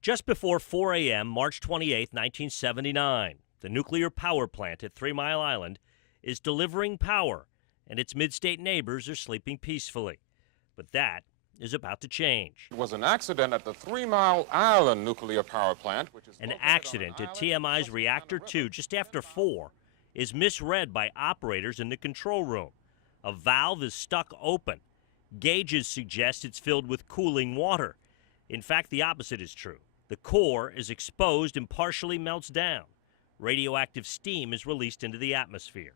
Just before 4 a.m., March 28, 1979, the nuclear power plant at 3 Mile Island is delivering power, and its mid-state neighbors are sleeping peacefully. But that is about to change. It was an accident at the 3 Mile Island nuclear power plant, which is An accident at TMI's Reactor 2 just after 4 is misread by operators in the control room. A valve is stuck open. Gauges suggest it's filled with cooling water. In fact, the opposite is true. The core is exposed and partially melts down. Radioactive steam is released into the atmosphere.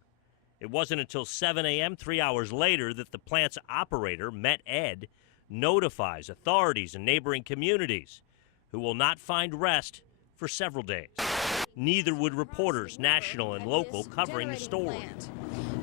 It wasn't until 7 a.m., 3 hours later, that the plant's operator, Met Ed, notifies authorities and neighboring communities, who will not find rest for several days. Neither would reporters, national and local, covering the story.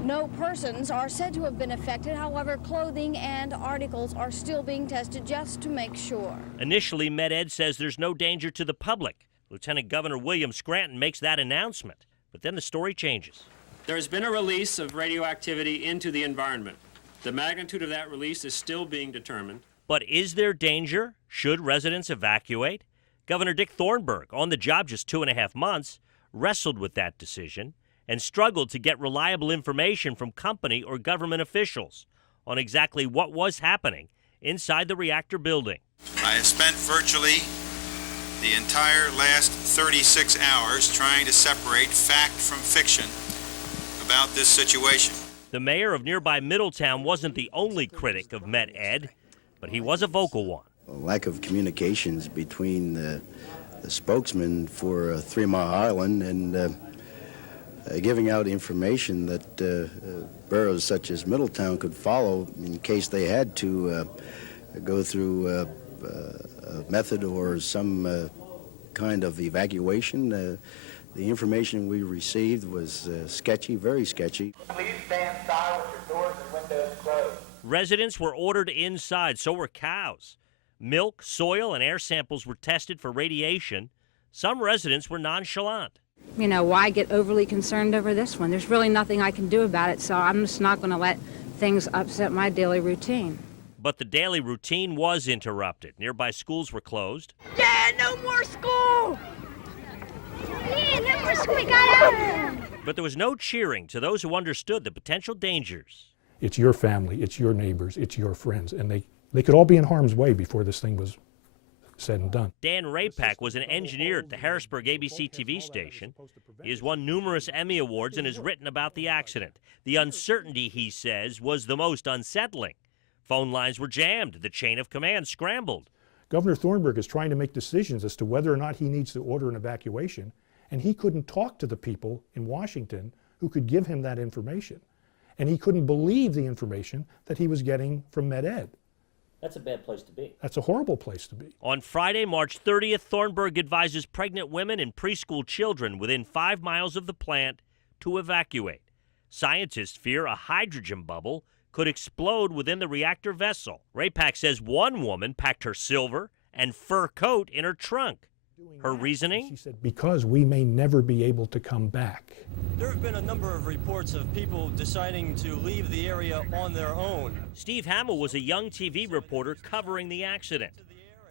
No persons are said to have been affected. However, clothing and articles are still being tested just to make sure. Initially, Met Ed says there's no danger to the public. Lieutenant Governor William Scranton makes that announcement. But then the story changes. There has been a release of radioactivity into the environment. The magnitude of that release is still being determined. But is there danger? Should residents evacuate? Governor Dick Thornburg, on the job just 2.5 months, wrestled with that decision and struggled to get reliable information from company or government officials on exactly what was happening inside the reactor building. I have spent virtually the entire last 36 hours trying to separate fact from fiction about this situation. The mayor of nearby Middletown wasn't the only critic of Met Ed, but he was a vocal one. A lack of communications between the spokesman for 3 Mile Island and giving out information that boroughs such as Middletown could follow in case they had to go through a method or some kind of evacuation. The information we received was sketchy, very sketchy. Please stay inside with your doors and windows closed. Residents were ordered inside, so were cows. Milk, soil, and air samples were tested for radiation. Some residents were nonchalant. You know, why get overly concerned over this one? There's really nothing I can do about it, so I'm just not going to let things upset my daily routine. But the daily routine was interrupted. Nearby schools were closed. Yeah, no more school! Yeah, no more school, we got out! But there was no cheering to those who understood the potential dangers. It's your family, it's your neighbors, it's your friends, and they could all be in harm's way before this thing was said and done. Dan Rapak was an engineer at the Harrisburg ABC TV station. He has won numerous Emmy Awards and has written about the accident. The uncertainty, he says, was the most unsettling. Phone lines were jammed. The chain of command scrambled. Governor Thornburg is trying to make decisions as to whether or not he needs to order an evacuation, and he couldn't talk to the people in Washington who could give him that information. And he couldn't believe the information that he was getting from Met Ed. That's a bad place to be. That's a horrible place to be. On Friday, March 30th, Thornburg advises pregnant women and preschool children within 5 miles of the plant to evacuate. Scientists fear a hydrogen bubble could explode within the reactor vessel. Rapak says one woman packed her silver and fur coat in her trunk. Her reasoning? She said, because we may never be able to come back. There have been a number of reports of people deciding to leave the area on their own. Steve Hamill was a young TV reporter covering the accident.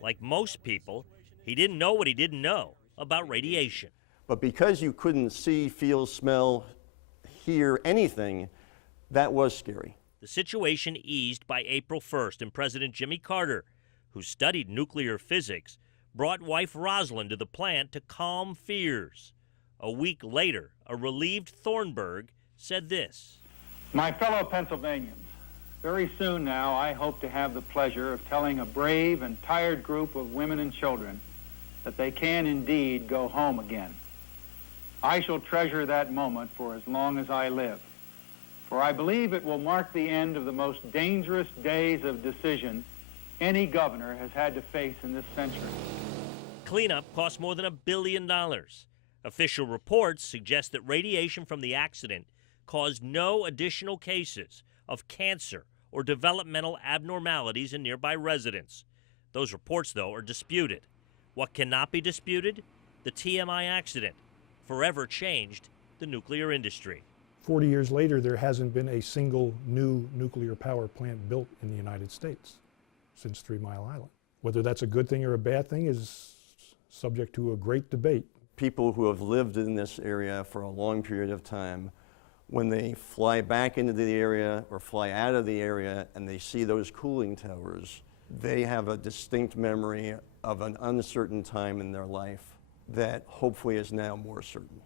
Like most people, he didn't know what he didn't know about radiation. But because you couldn't see, feel, smell, hear anything, that was scary. The situation eased by April 1st, and President Jimmy Carter, who studied nuclear physics, brought wife Rosalind to the plant to calm fears. A week later, a relieved Thornburg said this. My fellow Pennsylvanians, very soon now I hope to have the pleasure of telling a brave and tired group of women and children that they can indeed go home again. I shall treasure that moment for as long as I live, for I believe it will mark the end of the most dangerous days of decision any governor has had to face in this century. Cleanup cost more than $1 billion. Official reports suggest that radiation from the accident caused no additional cases of cancer or developmental abnormalities in nearby residents. Those reports, though, are disputed. What cannot be disputed? The TMI accident forever changed the nuclear industry. 40 years later, there hasn't been a single new nuclear power plant built in the United States since 3 Mile Island. Whether that's a good thing or a bad thing is subject to a great debate. People who have lived in this area for a long period of time, when they fly back into the area or fly out of the area and they see those cooling towers, they have a distinct memory of an uncertain time in their life that hopefully is now more certain.